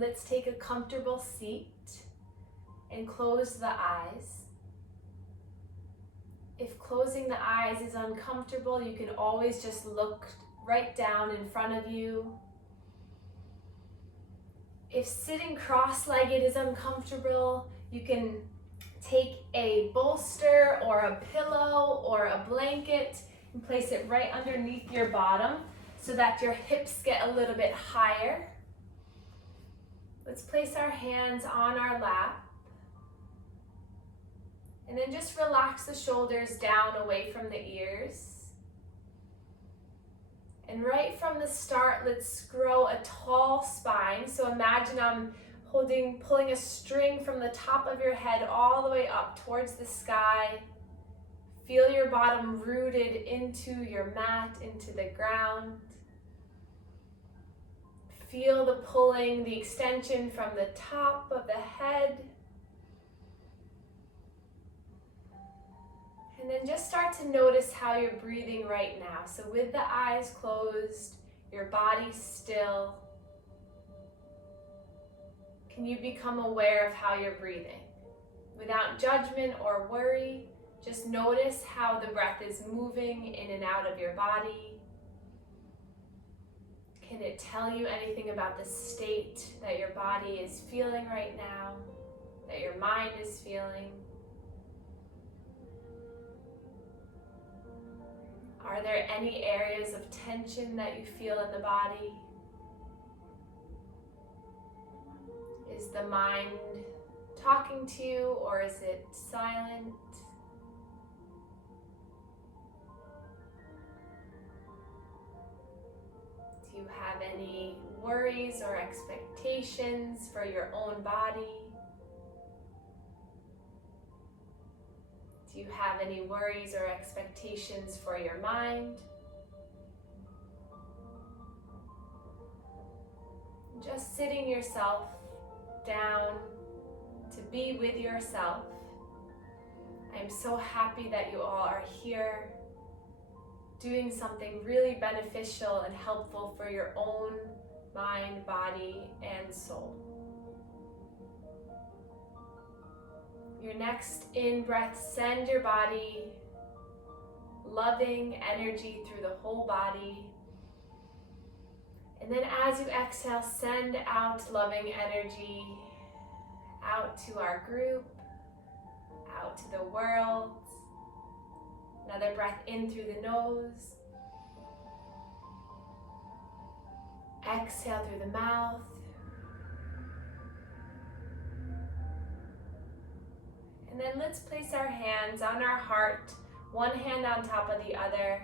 let's take a comfortable seat and close the eyes. If closing the eyes is uncomfortable, you can always just look right down in front of you. If sitting cross-legged is uncomfortable, you can take a bolster or a pillow or a blanket and place it right underneath your bottom so that your hips get a little bit higher. Let's place our hands on our lap. And then just relax the shoulders down away from the ears. And right from the start, let's grow a tall spine. So imagine I'm pulling a string from the top of your head all the way up towards the sky. Feel your bottom rooted into your mat, into the ground. Feel the pulling, the extension from the top of the head. And then just start to notice how you're breathing right now. So with the eyes closed, your body still, can you become aware of how you're breathing? Without judgment or worry, just notice how the breath is moving in and out of your body. Can it tell you anything about the state that your body is feeling right now, that your mind is feeling? Are there any areas of tension that you feel in the body? Is the mind talking to you, or is it silent? Do you have any worries or expectations for your own body? Do you have any worries or expectations for your mind? Just sitting yourself down to be with yourself. I'm so happy that you all are here doing something really beneficial and helpful for your own mind, body, and soul. Your next in-breath, send your body loving energy through the whole body. And then as you exhale, send out loving energy out to our group, out to the world. Another breath in through the nose. Exhale through the mouth. And then let's place our hands on our heart, one hand on top of the other.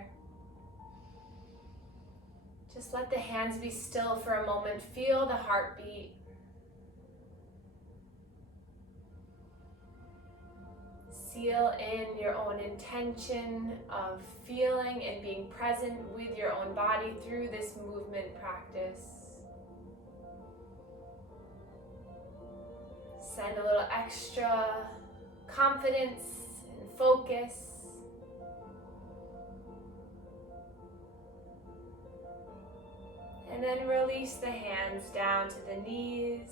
Just let the hands be still for a moment. Feel the heartbeat. Seal in your own intention of feeling and being present with your own body through this movement practice. Send a little extra confidence and focus. And then release the hands down to the knees.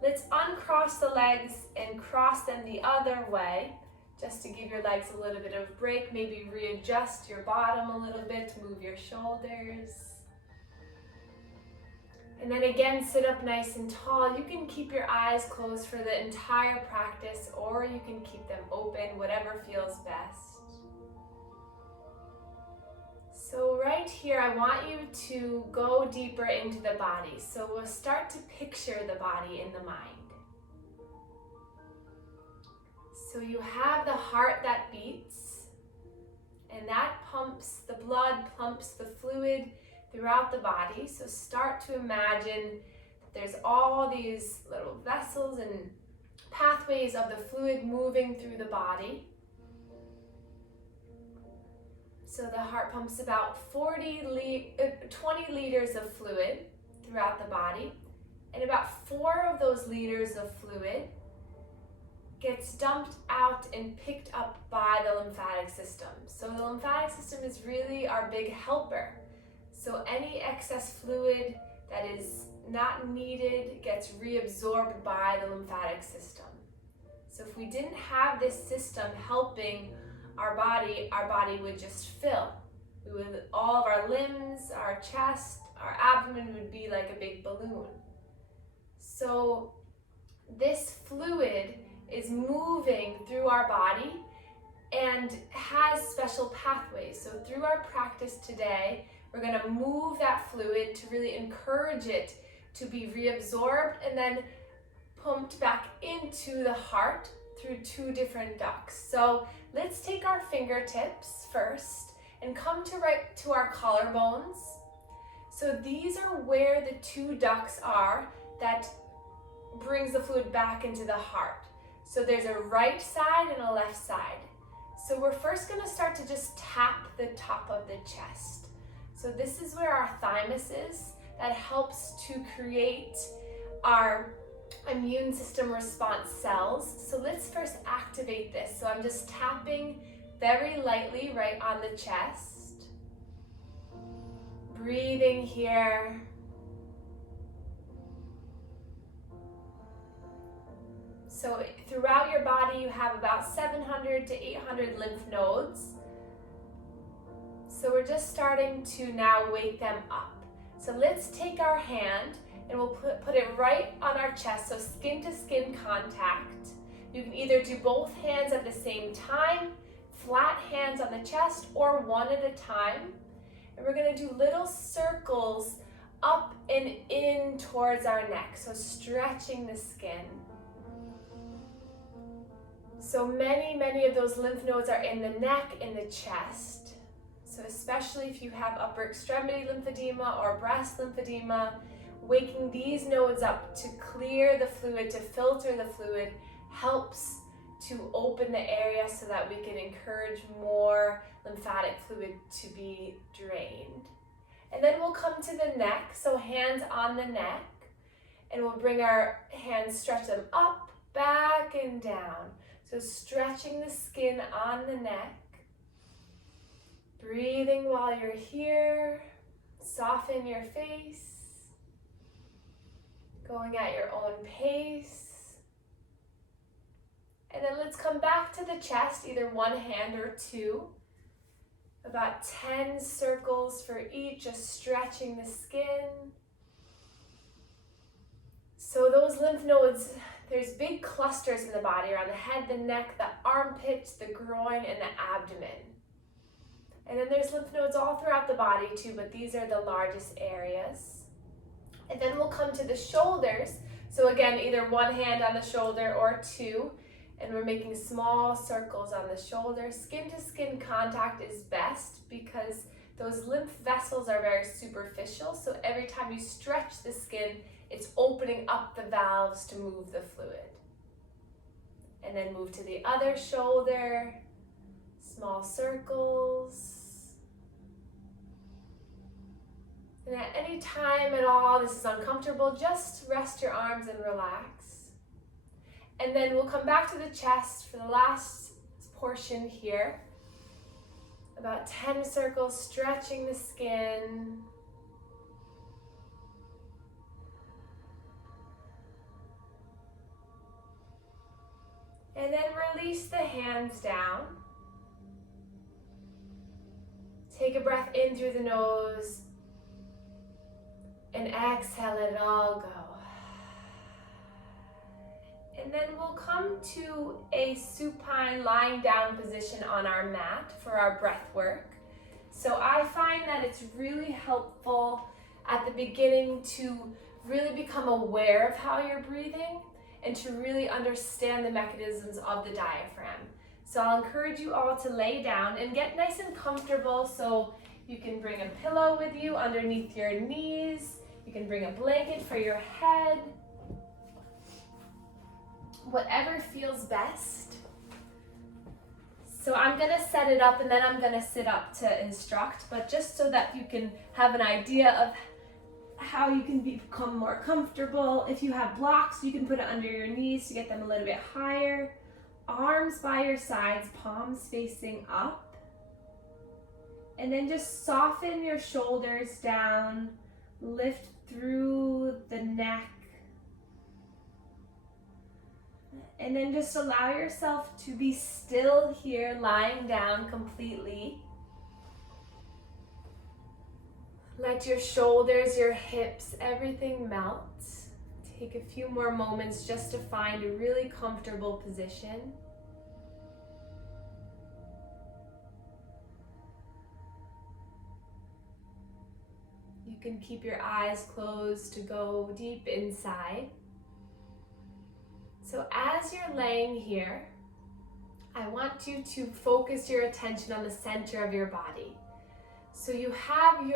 Let's uncross the legs and cross them the other way, just to give your legs a little bit of break. Maybe readjust your bottom a little bit, move your shoulders. And then again, sit up nice and tall. You can keep your eyes closed for the entire practice, or you can keep them open, whatever feels best. So right here, I want you to go deeper into the body. So we'll start to picture the body in the mind. So you have the heart that beats, and that pumps the blood, pumps the fluid throughout the body. So start to imagine that there's all these little vessels and pathways of the fluid moving through the body. So the heart pumps about 20 liters of fluid throughout the body, and about 4 of those liters of fluid gets dumped out and picked up by the lymphatic system. So the lymphatic system is really our big helper. So any excess fluid that is not needed gets reabsorbed by the lymphatic system. So if we didn't have this system helping our body would just fill. All of our limbs, our chest, our abdomen would be like a big balloon. So this fluid is moving through our body and has special pathways. So through our practice today, we're going to move that fluid to really encourage it to be reabsorbed and then pumped back into the heart through 2 different ducts. So let's take our fingertips first and come to right to our collarbones. So these are where the 2 ducts are that brings the fluid back into the heart. So there's a right side and a left side. So we're first going to start to just tap the top of the chest. So this is where our thymus is. That helps to create our immune system response cells. So let's first activate this. So I'm just tapping very lightly right on the chest. Breathing here. So throughout your body, you have about 700 to 800 lymph nodes. So we're just starting to now wake them up. So let's take our hand and we'll put it right on our chest, so skin to skin contact. You can either do both hands at the same time, flat hands on the chest, or one at a time. And we're going to do little circles up and in towards our neck, so stretching the skin. So many of those lymph nodes are in the neck, in the chest. So especially if you have upper extremity lymphedema or breast lymphedema, waking these nodes up to clear the fluid, to filter the fluid, helps to open the area so that we can encourage more lymphatic fluid to be drained. And then we'll come to the neck, so hands on the neck, and we'll bring our hands, stretch them up, back, and down. So stretching the skin on the neck. Breathing while you're here. Soften your face. Going at your own pace. And then let's come back to the chest, either one hand or 2. About 10 circles for each, just stretching the skin. So those lymph nodes, there's big clusters in the body around the head, the neck, the armpits, the groin, and the abdomen. And then there's lymph nodes all throughout the body too, but these are the largest areas. And then we'll come to the shoulders. So again, either one hand on the shoulder or 2, and we're making small circles on the shoulder. Skin to skin contact is best because those lymph vessels are very superficial. So every time you stretch the skin, it's opening up the valves to move the fluid. And then move to the other shoulder, small circles. And at any time at all this is uncomfortable, just rest your arms and relax. And then we'll come back to the chest for the last portion here. About 10 circles, stretching the skin. And then release the hands down. Take a breath in through the nose and exhale, let it all go. And then we'll come to a supine lying down position on our mat for our breath work. So I find that it's really helpful at the beginning to really become aware of how you're breathing and to really understand the mechanisms of the diaphragm. So I'll encourage you all to lay down and get nice and comfortable. So you can bring a pillow with you underneath your knees. You can bring a blanket for your head. Whatever feels best. So I'm gonna set it up and then I'm gonna sit up to instruct, but just so that you can have an idea of how you can become more comfortable. If you have blocks, you can put it under your knees to get them a little bit higher. Arms by your sides, palms facing up. And then just soften your shoulders down, lift through the neck. And then just allow yourself to be still here, lying down completely. Let your shoulders, your hips, everything melt. Take a few more moments just to find a really comfortable position. You can keep your eyes closed to go deep inside. So as you're laying here, I want you to focus your attention on the center of your body. So you have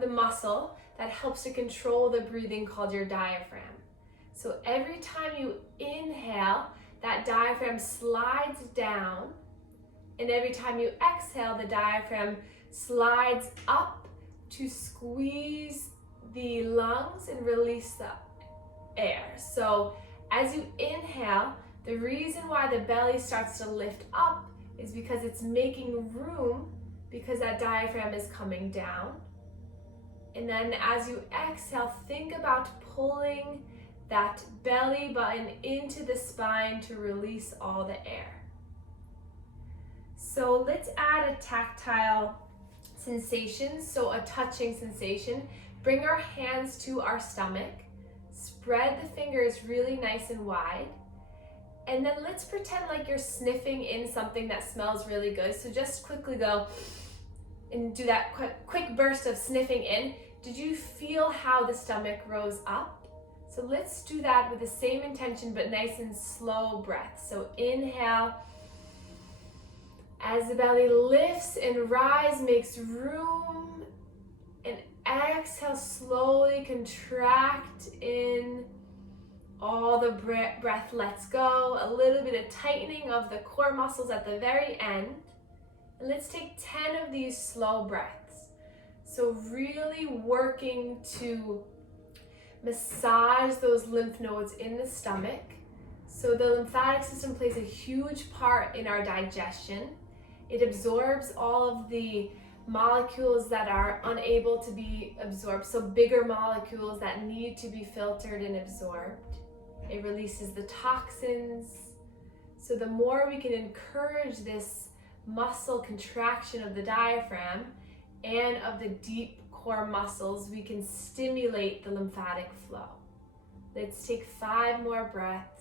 the muscle that helps to control the breathing called your diaphragm. So every time you inhale, that diaphragm slides down, and every time you exhale, the diaphragm slides up to squeeze the lungs and release the air. So as you inhale, the reason why the belly starts to lift up is because it's making room, because that diaphragm is coming down. And then as you exhale, think about pulling that belly button into the spine to release all the air. So let's add a tactile sensation, so a touching sensation. Bring our hands to our stomach. Spread the fingers really nice and wide. And then let's pretend like you're sniffing in something that smells really good. So just quickly go and do that quick burst of sniffing in. Did you feel how the stomach rose up? So let's do that with the same intention, but nice and slow breath. So inhale. As the belly lifts and rise, makes room. And exhale, slowly contract in. All the breath lets go. A little bit of tightening of the core muscles at the very end. And let's take 10 of these slow breaths. So really working to massage those lymph nodes in the stomach. So the lymphatic system plays a huge part in our digestion. It absorbs all of the molecules that are unable to be absorbed, so bigger molecules that need to be filtered and absorbed. It releases the toxins. So the more we can encourage this muscle contraction of the diaphragm and of the deep core muscles, we can stimulate the lymphatic flow. Let's take 5 more breaths.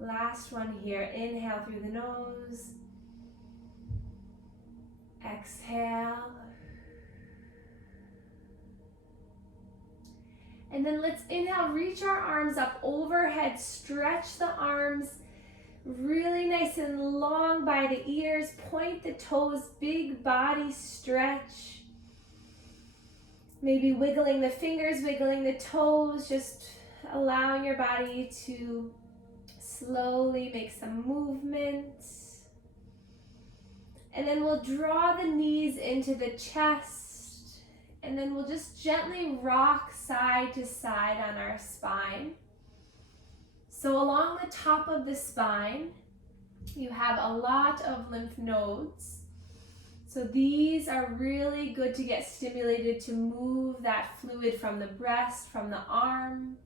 Last one here. Inhale through the nose. Exhale. And then let's inhale, reach our arms up overhead, stretch the arms really nice and long by the ears, point the toes, big body stretch. Maybe wiggling the fingers, wiggling the toes, just allowing your body to slowly make some movement. And then we'll draw the knees into the chest, and then we'll just gently rock side to side on our spine. So along the top of the spine, you have a lot of lymph nodes. So these are really good to get stimulated to move that fluid from the breast, from the arm.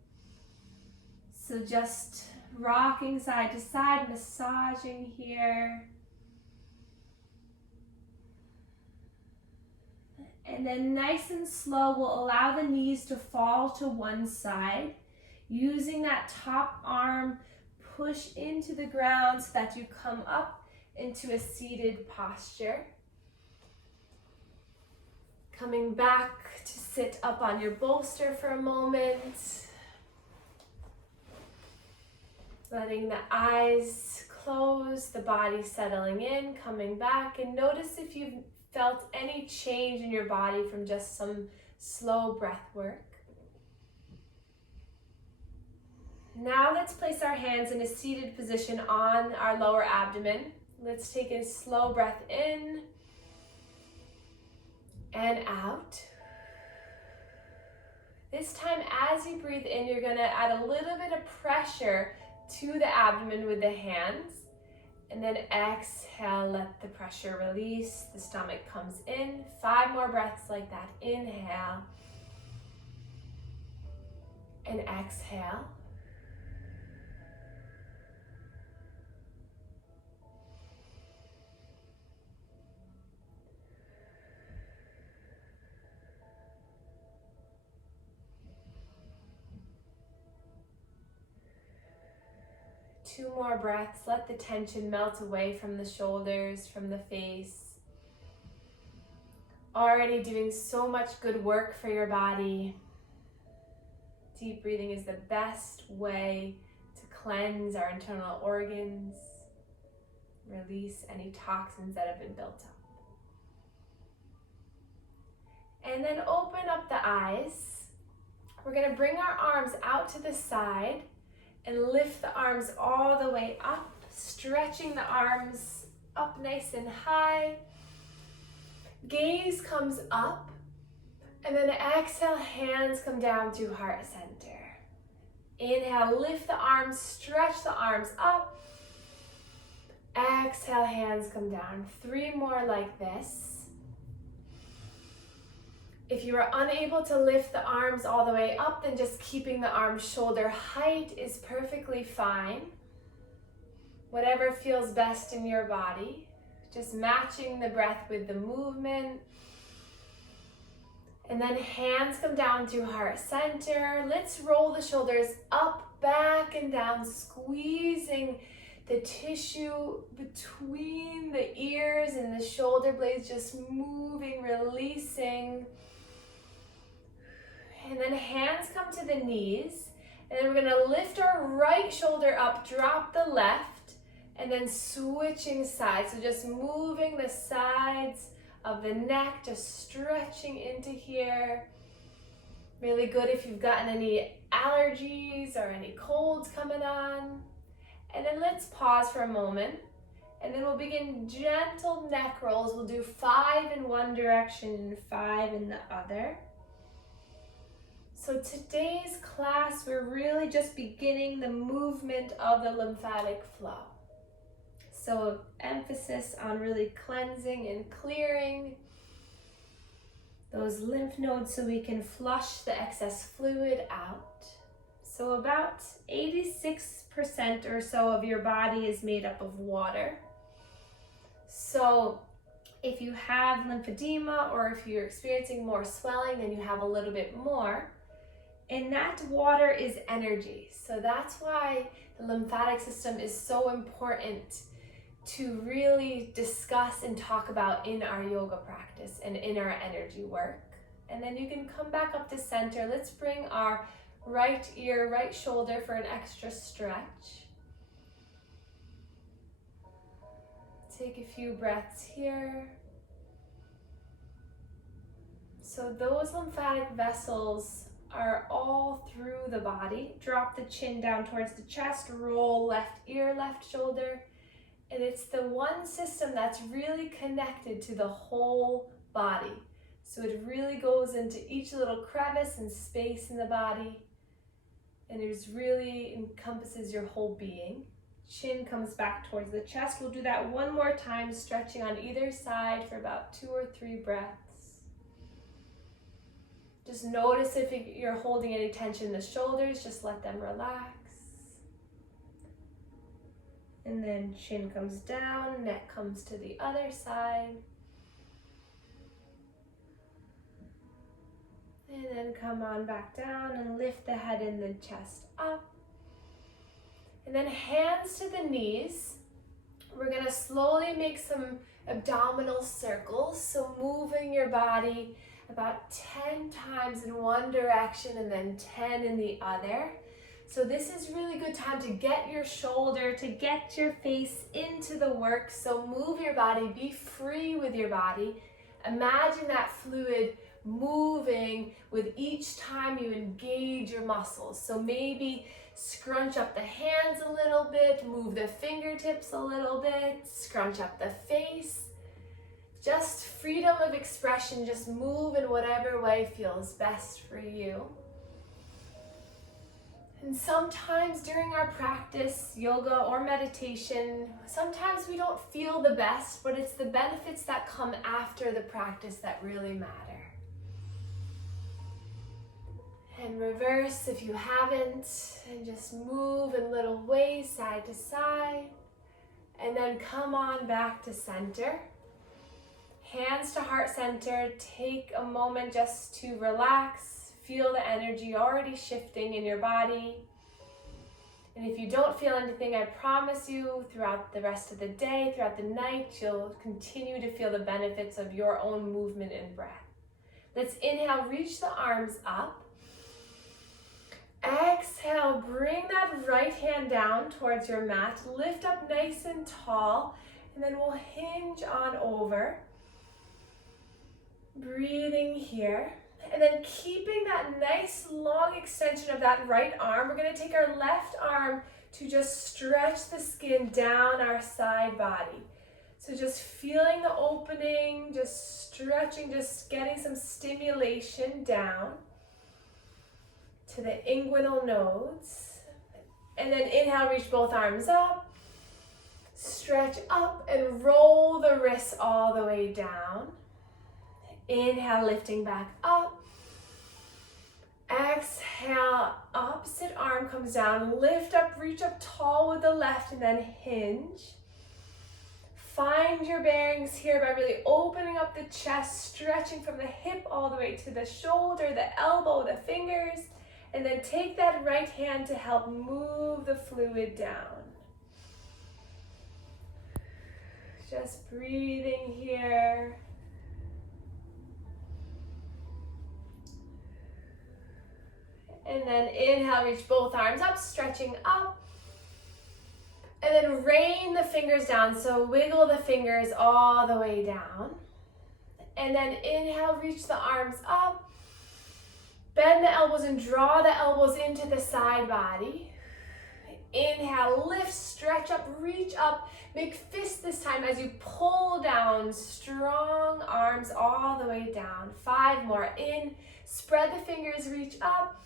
So just rocking side to side, massaging here. And then nice and slow, we'll allow the knees to fall to one side. Using that top arm, push into the ground so that you come up into a seated posture. Coming back to sit up on your bolster for a moment. Letting the eyes close, the body settling in, coming back, and notice if you've felt any change in your body from just some slow breath work. Now let's place our hands in a seated position on our lower abdomen. Let's take a slow breath in and out. This time, as you breathe in, you're going to add a little bit of pressure to the abdomen with the hands. And then exhale, let the pressure release. The stomach comes in. 5 more breaths like that. Inhale. And exhale. Two more breaths. Let the tension melt away from the shoulders, from the face. Already doing so much good work for your body. Deep breathing is the best way to cleanse our internal organs, release any toxins that have been built up. And then open up the eyes. We're going to bring our arms out to the side and lift the arms all the way up, stretching the arms up nice and high. Gaze comes up, and then exhale, hands come down to heart center. Inhale, lift the arms, stretch the arms up. Exhale, hands come down. 3 more like this. If you are unable to lift the arms all the way up, then just keeping the arms shoulder height is perfectly fine. Whatever feels best in your body. Just matching the breath with the movement. And then hands come down to heart center. Let's roll the shoulders up, back, and down, squeezing the tissue between the ears and the shoulder blades, just moving, releasing. And then hands come to the knees. And then we're going to lift our right shoulder up, drop the left, and then switching sides. So just moving the sides of the neck, just stretching into here. Really good if you've gotten any allergies or any colds coming on. And then let's pause for a moment. And then we'll begin gentle neck rolls. We'll do 5 in one direction and 5 in the other. So today's class, we're really just beginning the movement of the lymphatic flow. So emphasis on really cleansing and clearing those lymph nodes so we can flush the excess fluid out. So about 86% or so of your body is made up of water. So if you have lymphedema or if you're experiencing more swelling, then you have a little bit more. And that water is energy. So that's why the lymphatic system is so important to really discuss and talk about in our yoga practice and in our energy work. And then you can come back up to center. Let's bring our right ear, right shoulder for an extra stretch. Take a few breaths here. So those lymphatic vessels are all through the body. Drop the chin down towards the chest, roll left ear, left shoulder. And it's the one system that's really connected to the whole body. So it really goes into each little crevice and space in the body. And it really encompasses your whole being. Chin comes back towards the chest. We'll do that one more time, stretching on either side for about 2 or 3 breaths. Just notice if you're holding any tension in the shoulders, just let them relax. And then chin comes down, neck comes to the other side. And then come on back down and lift the head and the chest up. And then hands to the knees. We're going to slowly make some abdominal circles. So moving your body about 10 times in one direction and then 10 in the other. So this is really good time to get your shoulder, to get your face into the work. So move your body, be free with your body. Imagine that fluid moving with each time you engage your muscles. So maybe Scrunch up the hands a little bit, move the fingertips a little bit, scrunch up the face. Just freedom of expression, just move in whatever way feels best for you. And sometimes during our practice, yoga or meditation, sometimes we don't feel the best, but it's the benefits that come after the practice that really matter. And reverse if you haven't, and just move in little ways side to side. And then come on back to center. Hands to heart center. Take a moment just to relax. Feel the energy already shifting in your body. And if you don't feel anything, I promise you throughout the rest of the day, throughout the night, you'll continue to feel the benefits of your own movement and breath. Let's inhale, reach the arms up. Exhale, bring that right hand down towards your mat. Lift up nice and tall, and then we'll hinge on over. Breathing here. And then keeping that nice long extension of that right arm, we're going to take our left arm to just stretch the skin down our side body. So just feeling the opening, just stretching, just getting some stimulation down to the inguinal nodes. And then inhale, reach both arms up. Stretch up and roll the wrists all the way down. Inhale, lifting back up. Exhale, opposite arm comes down. Lift up, reach up tall with the left, and then hinge. Find your bearings here by really opening up the chest, stretching from the hip all the way to the shoulder, the elbow, the fingers. And then take that right hand to help move the fluid down. Just breathing here. And then inhale, reach both arms up, stretching up. And then rain the fingers down, so wiggle the fingers all the way down. And then inhale, reach the arms up. Bend the elbows and draw the elbows into the side body. Inhale, lift, stretch up, reach up. Make fists this time as you pull down. Strong arms all the way down. 5 more. In, spread the fingers, reach up.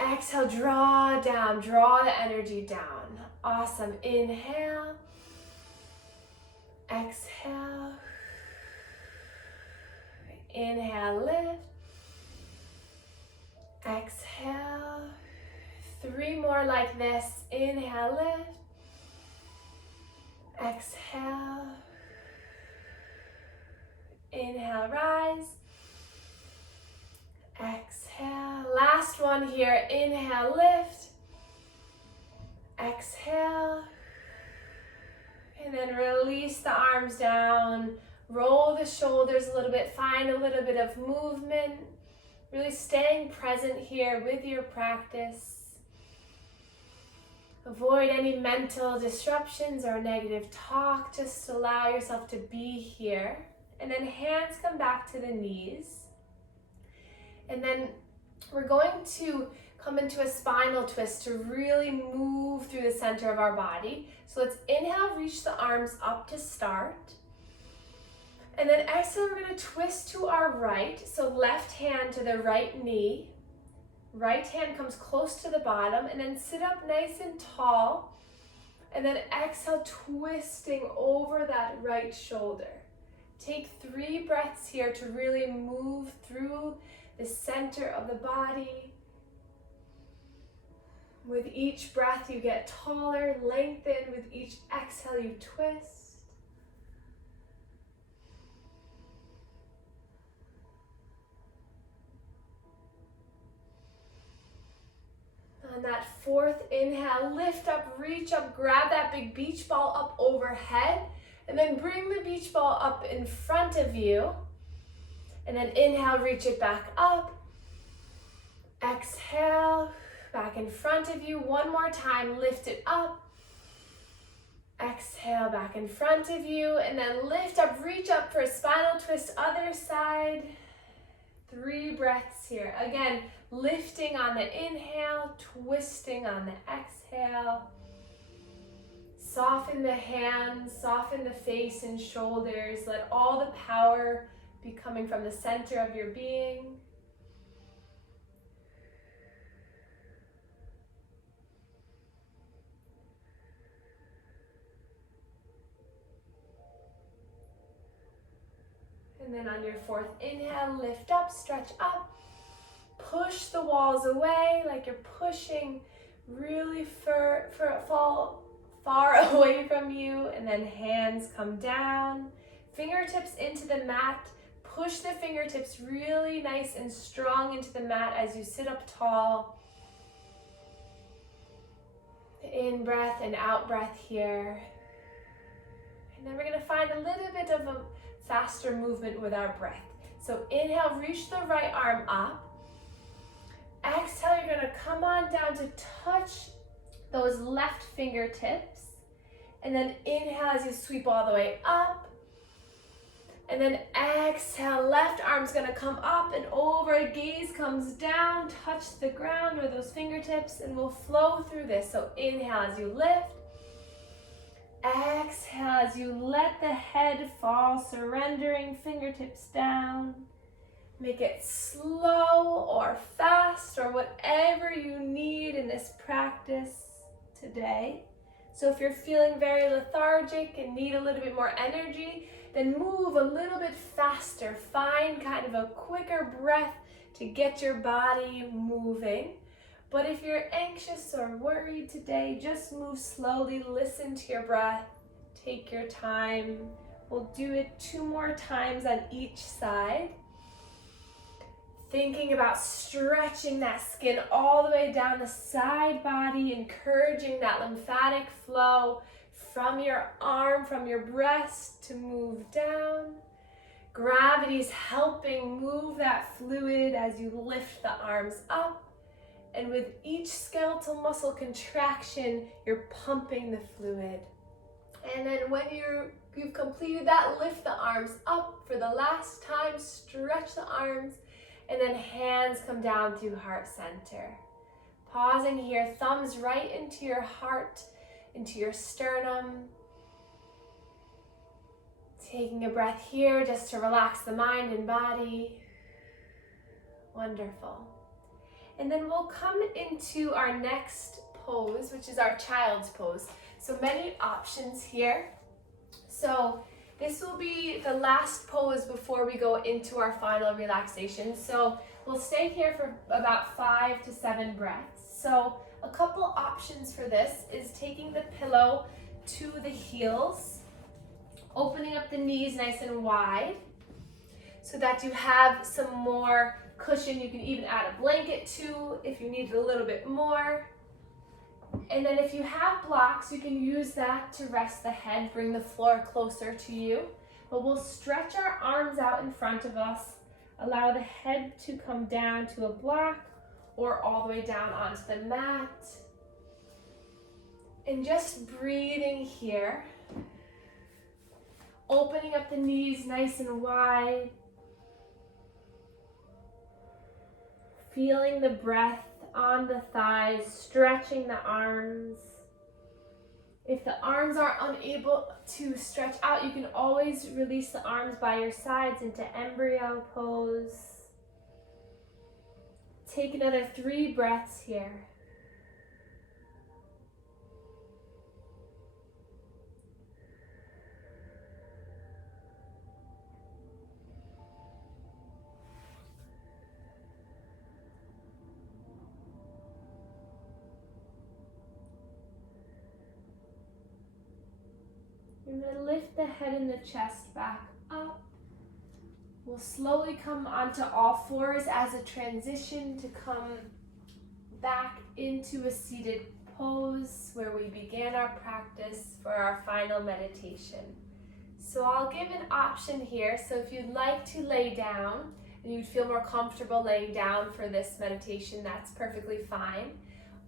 Exhale, draw down, draw the energy down. Awesome. Inhale. Exhale. Inhale, lift. Exhale. 3 more like this. Inhale, lift. Exhale. Inhale, rise. Exhale. Last one here. Inhale, lift. Exhale. And then release the arms down. Roll the shoulders a little bit. Find a little bit of movement. Really staying present here with your practice. Avoid any mental disruptions or negative talk. Just allow yourself to be here. And then hands come back to the knees. And then we're going to come into a spinal twist to really move through the center of our body. So let's inhale, reach the arms up to start. And then exhale, we're going to twist to our right. So left hand to the right knee. Right hand comes close to the bottom, and then sit up nice and tall. And then exhale, twisting over that right shoulder. Take 3 breaths here to really move through the center of the body. With each breath, you get taller, lengthen. With each exhale, you twist. On that 4th inhale, lift up, reach up, grab that big beach ball up overhead, and then bring the beach ball up in front of you. And then inhale, reach it back up. Exhale, back in front of you. 1 more time, lift it up. Exhale, back in front of you, and then lift up, reach up for a spinal twist, other side. 3 breaths here. Again, lifting on the inhale, twisting on the exhale. Soften the hands, soften the face and shoulders. Let all the power be coming from the center of your being. And then on your 4th inhale, lift up, stretch up. Push the walls away like you're pushing really far away from you. And then hands come down. Fingertips into the mat. Push the fingertips really nice and strong into the mat as you sit up tall. In breath and out breath here. And then we're going to find a little bit of a faster movement with our breath. So inhale, reach the right arm up. Exhale, you're going to come on down to touch those left fingertips. And then inhale as you sweep all the way up. And then exhale, left arm's going to come up and over, gaze comes down, touch the ground with those fingertips, and we'll flow through this. So inhale as you lift. Exhale as you let the head fall, surrendering fingertips down. Make it slow or fast or whatever you need in this practice today. So if you're feeling very lethargic and need a little bit more energy, then move a little bit faster. Find kind of a quicker breath to get your body moving. But if you're anxious or worried today, just move slowly, listen to your breath, take your time. We'll do it 2 more times on each side. Thinking about stretching that skin all the way down the side body, encouraging that lymphatic flow from your arm, from your breast to move down. Gravity's helping move that fluid as you lift the arms up. And with each skeletal muscle contraction, you're pumping the fluid. And then when you've completed that, lift the arms up for the last time, stretch the arms, and then hands come down through heart center. Pausing here, thumbs right into your heart, into your sternum. Taking a breath here just to relax the mind and body. Wonderful. And then we'll come into our next pose, which is our child's pose. So many options here. So this will be the last pose before we go into our final relaxation. So we'll stay here for about 5 to 7 breaths. So a couple options for this is taking the pillow to the heels, opening up the knees nice and wide so that you have some more cushion. You can even add a blanket too if you need a little bit more. And then if you have blocks, you can use that to rest the head, bring the floor closer to you. But we'll stretch our arms out in front of us, allow the head to come down to a block or all the way down onto the mat. And just breathing here, opening up the knees nice and wide, feeling the breath on the thighs, stretching the arms. If the arms are unable to stretch out, you can always release the arms by your sides into embryo pose. Take another 3 breaths here. You're going to lift the head and the chest back up. We'll slowly come onto all fours as a transition to come back into a seated pose where we began our practice for our final meditation. So I'll give an option here. So if you'd like to lay down and you'd feel more comfortable laying down for this meditation, that's perfectly fine.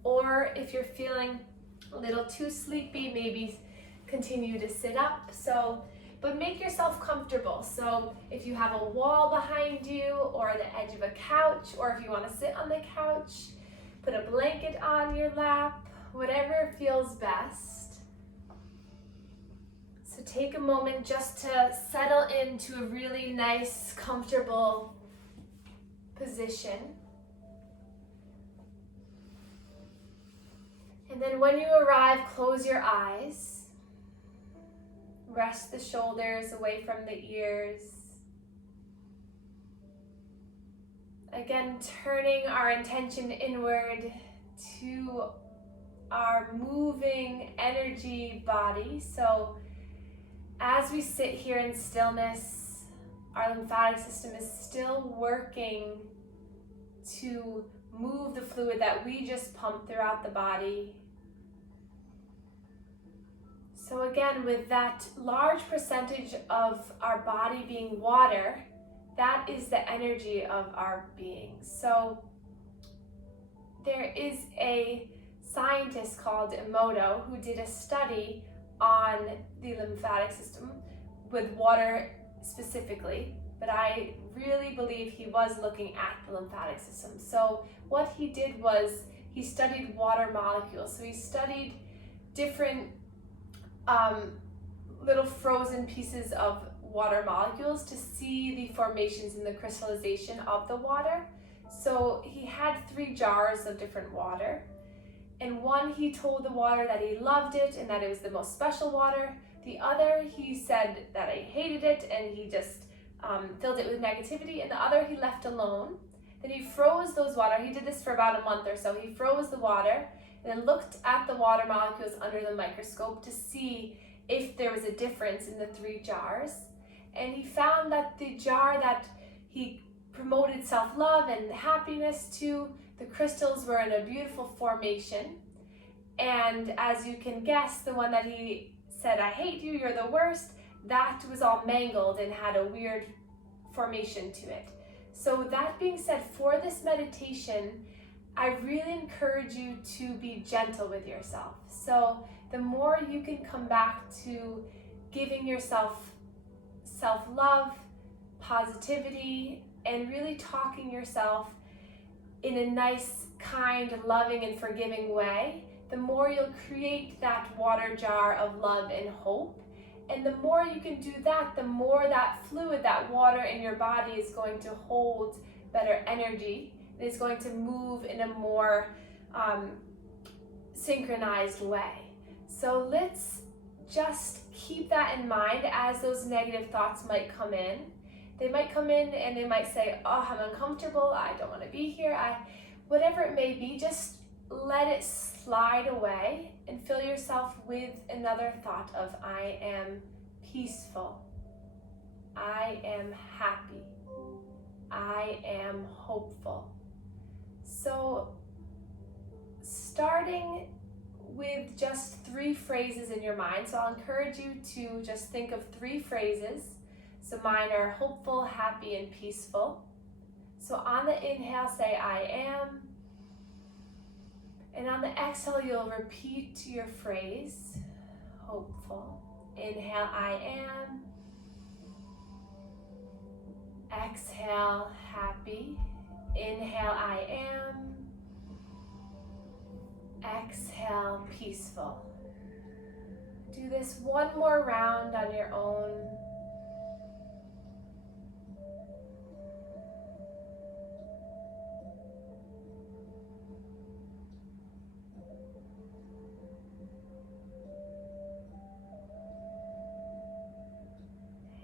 Or if you're feeling a little too sleepy, maybe continue to sit up. So but make yourself comfortable. So if you have a wall behind you or the edge of a couch, or if you want to sit on the couch, put a blanket on your lap, whatever feels best. So take a moment just to settle into a really nice, comfortable position. And then when you arrive, close your eyes. Rest the shoulders away from the ears. Again, turning our intention inward to our moving energy body. So as we sit here in stillness, our lymphatic system is still working to move the fluid that we just pumped throughout the body. So again, with that large percentage of our body being water, that is the energy of our being. So there is a scientist called Emoto who did a study on the lymphatic system with water specifically, but I really believe he was looking at the lymphatic system. So what he did was he studied water molecules. So he studied different little frozen pieces of water molecules to see the formations and the crystallization of the water. So he had 3 jars of different water. And one, he told the water that he loved it and that it was the most special water. The other, he said that I hated it and he just filled it with negativity. And the other, he left alone. Then he froze those water. He did this for about a month or so. He froze the water and then looked at the water molecules under the microscope to see if there was a difference in the 3 jars. And he found that the jar that he promoted self-love and happiness to, the crystals were in a beautiful formation. And as you can guess, the one that he said, I hate you, you're the worst, that was all mangled and had a weird formation to it. So that being said, for this meditation, I really encourage you to be gentle with yourself. So the more you can come back to giving yourself self-love, positivity, and really talking yourself in a nice, kind, loving, and forgiving way, the more you'll create that water jar of love and hope. And the more you can do that, the more that fluid, that water in your body is going to hold better energy. It is going to move in a more synchronized way. So let's just keep that in mind as those negative thoughts might come in. They might come in and they might say, oh, I'm uncomfortable, I don't want to be here, whatever it may be, just let it slide away and fill yourself with another thought of I am peaceful, I am happy, I am hopeful. So starting with just 3 phrases in your mind. So I'll encourage you to just think of 3 phrases. So mine are hopeful, happy, and peaceful. So on the inhale, say I am. And on the exhale, you'll repeat your phrase, hopeful. Inhale, I am. Exhale, happy. Inhale, I am. Exhale, peaceful. Do this one more round on your own.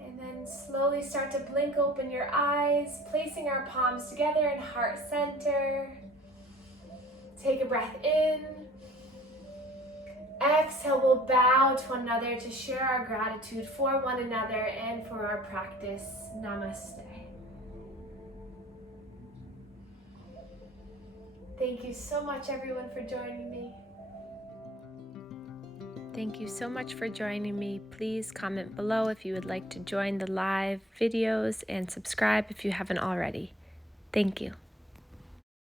And then slowly start to blink open your eyes, placing our palms together in heart center. Take a breath in. Exhale, we'll bow to one another to share our gratitude for one another and for our practice. Namaste. Thank you so much, everyone, for joining me. Thank you so much for joining me. Please comment below if you would like to join the live videos and subscribe if you haven't already. Thank you.